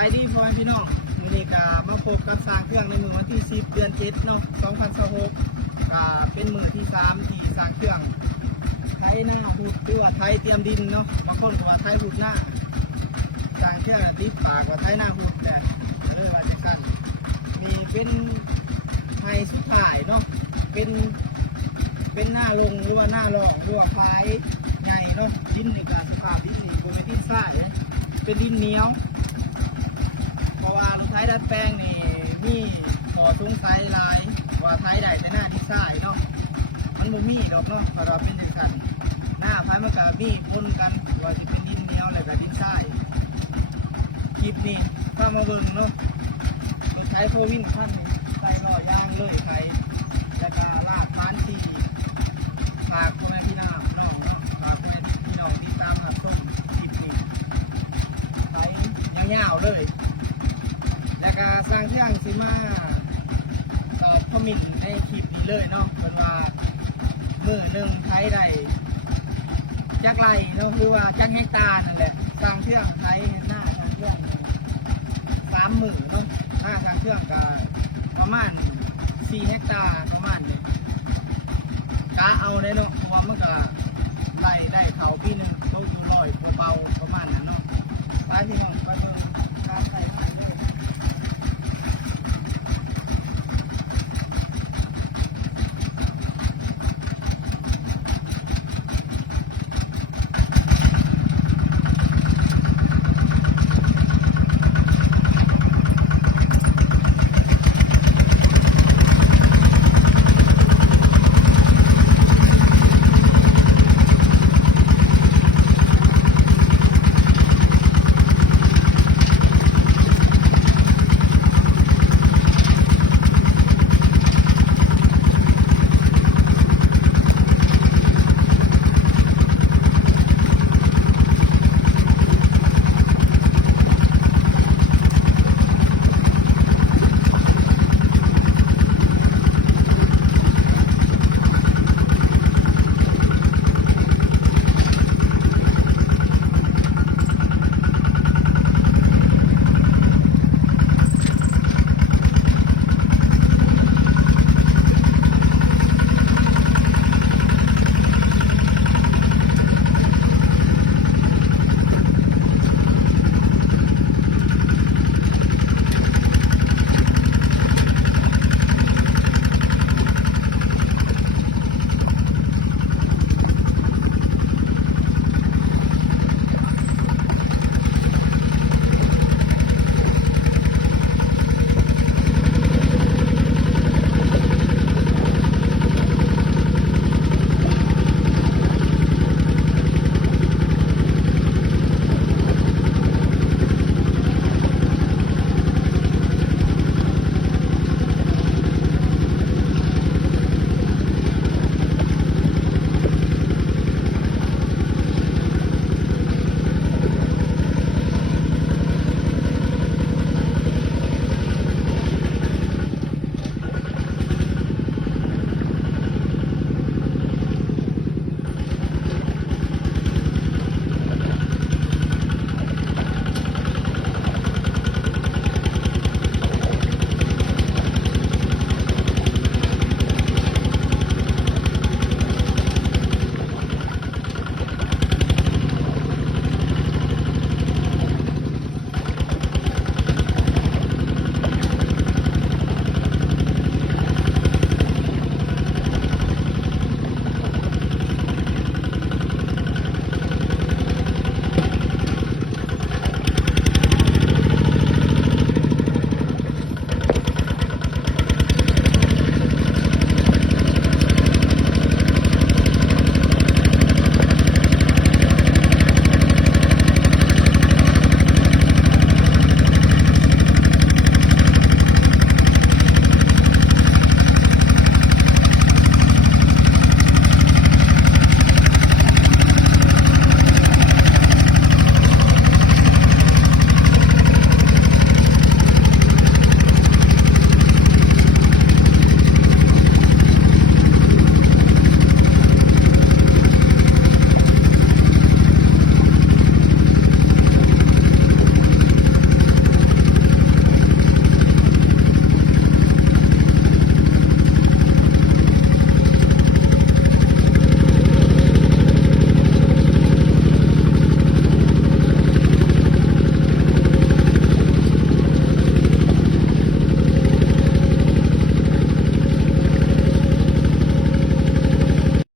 ายดีพ่อแม่พี่น้องมื้อนี้ก็มาพบกับสร้างเครื่องในมื้อวันที่10เดือน7เนาะ2026ก็เป็นมื้อที่3ที่สร้างเครื่องไถหน้าหูดตัวไถเตรียมดินเนาะบางคนก็ว่าไถหูดหน้าสร้างเครื่องติดปากว่าไถหน้าหูดแต่ว่าจังซั่นมีเป็นไถสุดท้ายเนาะเป็นหน้าลงหรือว่าหน้าหลอกหรือว่าไถใหญ่เนาะดินในการภาพดินนี่บ่แม่นดินทรายนะเป็นดินเหนียวเพราะว่ารถไถดัดแปลงนี่มีขอสงสัยหลายว่าไถได้แต่หน้าดินทรายเนาะมันบ่มีดอกเนาะเพราะเราเป็นจังซั่นหน้าไผมันก็มีปนกันว่าสิเป็นดินเหนียวแล้วก็ดินทรายคลิปนี้ถ้ามาเบิ่งเนาะรถไถโฟวินคันใส่ล้อยางเลยไถแล้วก็ลากพานที่ฝากพ่อแม่พี่น้องฝากพ่อแม่พี่น้องที่ตามหาส้มคลิปนี้ไถยาวๆเลยแล้วก็สร้างเรื่องสิมาตอบคอมเมนต์ในคลิปนี้เลยเนาะเป็นว่ามื้อหนึ่งไถได้จักไรเนาะคือว่าจักเฮกตาร์นั่นแหละสร้างเครื่องไถหน้าสร้างเครื่อง30,000เนาะหน้าสร้างเครื่องก็ประมาณ4เฮกตาร์ประมาณนี้กะเอาได้เนาะเพราะว่ามันก็ไล่ได้เขาปีหนึงเขาอยู่100กว่าบา